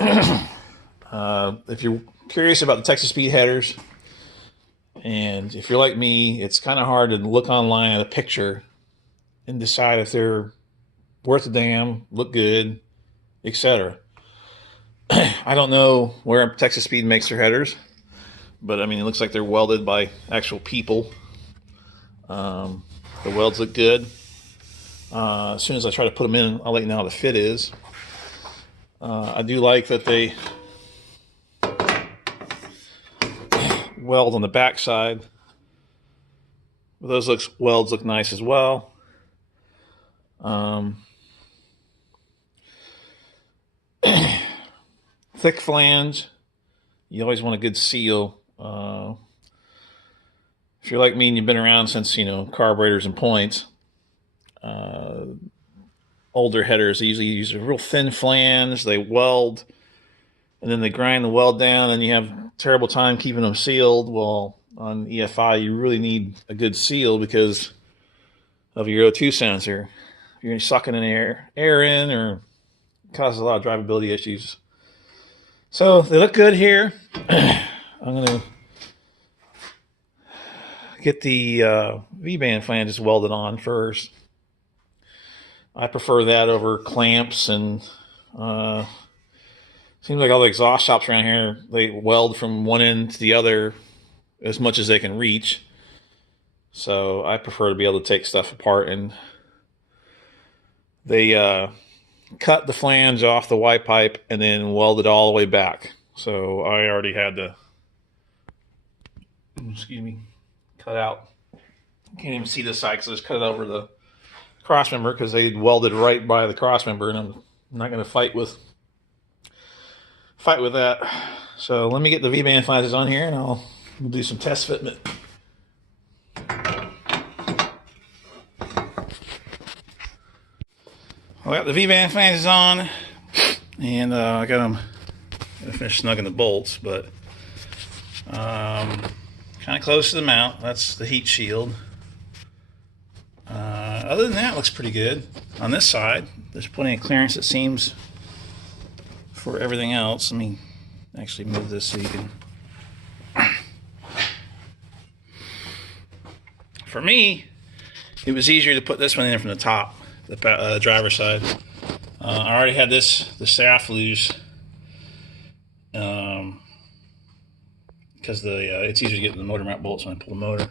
If you're curious about the Texas Speed headers, and if you're like me, it's kind of hard to look online at a picture and decide if they're worth a damn, look good, etc. I don't know where Texas Speed makes their headers, but I mean, it looks like they're welded by actual people. The welds look good. As soon as I try to put them in, I'll let you know how the fit is. I do like that they weld on the back side. Those welds look nice as well. Thick flange. You always want a good seal. If you're like me and you've been around since, carburetors and points, older headers, they usually use a real thin flange. They weld, and then they grind the weld down, and you have a terrible time keeping them sealed. Well, on EFI, you really need a good seal because of your O2 sensor. If you're sucking in air in, or it causes a lot of drivability issues. So they look good here. I'm going to get the V-band flanges welded on first. I prefer that over clamps, and seems like all the exhaust shops around here, they weld from one end to the other as much as they can reach. So I prefer to be able to take stuff apart, and they cut the flange off the Y pipe and then weld it all the way back. So I already had to, cut out. Can't even see this side because I just cut it over the cross member because they welded right by the cross member, and I'm not going to fight with that. So let me get the V-band flanges on here, and we'll do some test fitment. I got the V-band flanges on, and I got them. Gotta finish snugging the bolts, but kind of close to the mount. That's the heat shield. Other than that, it looks pretty good. On this side, there's plenty of clearance, it seems, for everything else. Let me actually move this so you can. For me, it was easier to put this one in from the top, the driver's side. I already had the shaft loose, because it's easier to get the motor mount bolts when I pull the motor.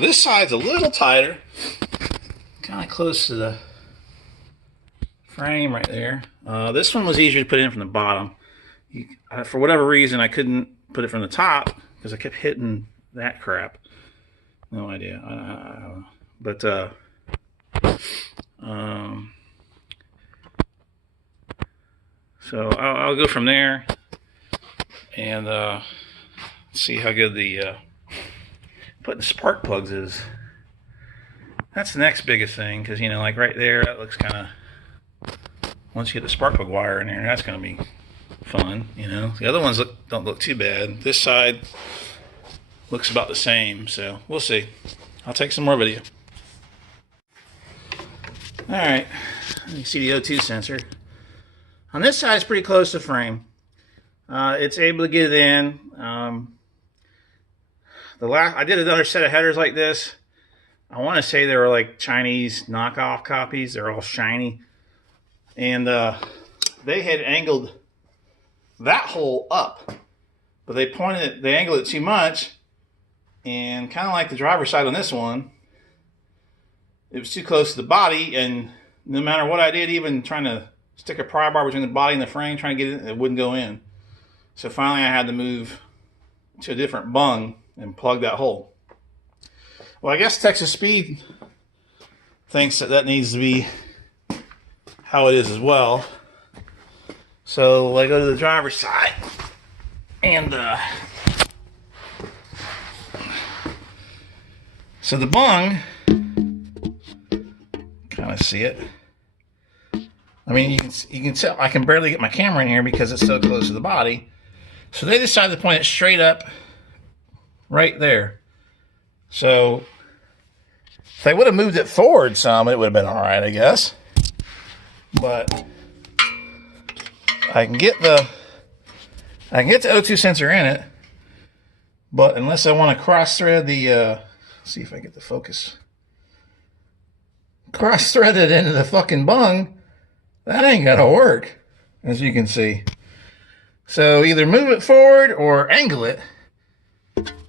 This side's a little tighter, kind of close to the frame right there. This one was easier to put in from the bottom. For whatever reason, I couldn't put it from the top because I kept hitting that crap. No idea. But so I'll go from there and see how good the putting spark plugs is. That's the next biggest thing, because like right there, that looks kind of, once you get the spark plug wire in there, that's going to be fun. The other ones don't look too bad. This side looks about the same, so we'll see. I'll take some more video. Alright, you see the O2 sensor. On this side, it's pretty close to frame. It's able to get it in. I did another set of headers like this. I want to say they were like Chinese knockoff copies. They're all shiny. And they had angled that hole up, but they angled it too much, and kind of like the driver's side on this one, it was too close to the body, and no matter what I did, even trying to stick a pry bar between the body and the frame, trying to get it, it wouldn't go in. So finally I had to move to a different bung and plug that hole. Well, I guess Texas Speed thinks that needs to be how it is as well. So I go to the driver's side, and so the bung, kind of see it. I mean, you can tell I can barely get my camera in here because it's so close to the body. So they decided to point it straight up right there. So if they would have moved it forward some, it would have been all right, I guess. But I can get the O2 sensor in it, but unless I want to cross thread the let's see if I get the focus. Cross thread it into the fucking bung, that ain't gonna work, as you can see. So either move it forward or angle it.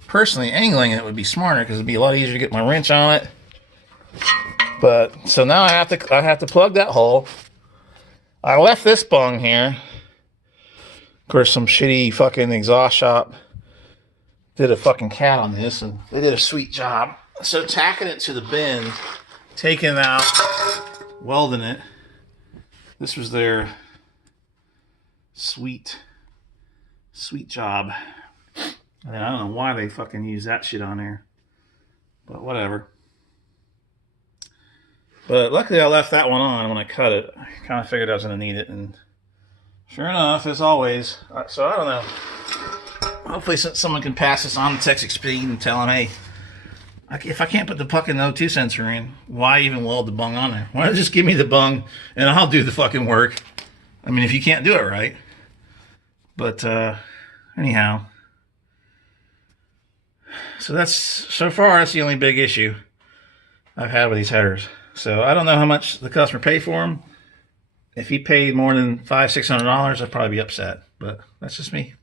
Personally, angling it would be smarter because it'd be a lot easier to get my wrench on it. But so now I have to plug that hole. I left this bung here. Of course, some shitty fucking exhaust shop did a fucking cat on this, and they did a sweet job. So tacking it to the bend, taking it out, welding it. This was their sweet job. And I don't know why they fucking use that shit on there, but whatever. But luckily I left that one on when I cut it. I kind of figured I was going to need it, and sure enough, as always. So I don't know. Hopefully someone can pass this on to Texas Speed and tell them, hey, if I can't put the fucking O2 sensor in, why even weld the bung on there? Why not just give me the bung and I'll do the fucking work? I mean, if you can't do it right. But anyhow. So so far that's the only big issue I've had with these headers. So I don't know how much the customer paid for them. If he paid more than $500-600, I'd probably be upset. But that's just me.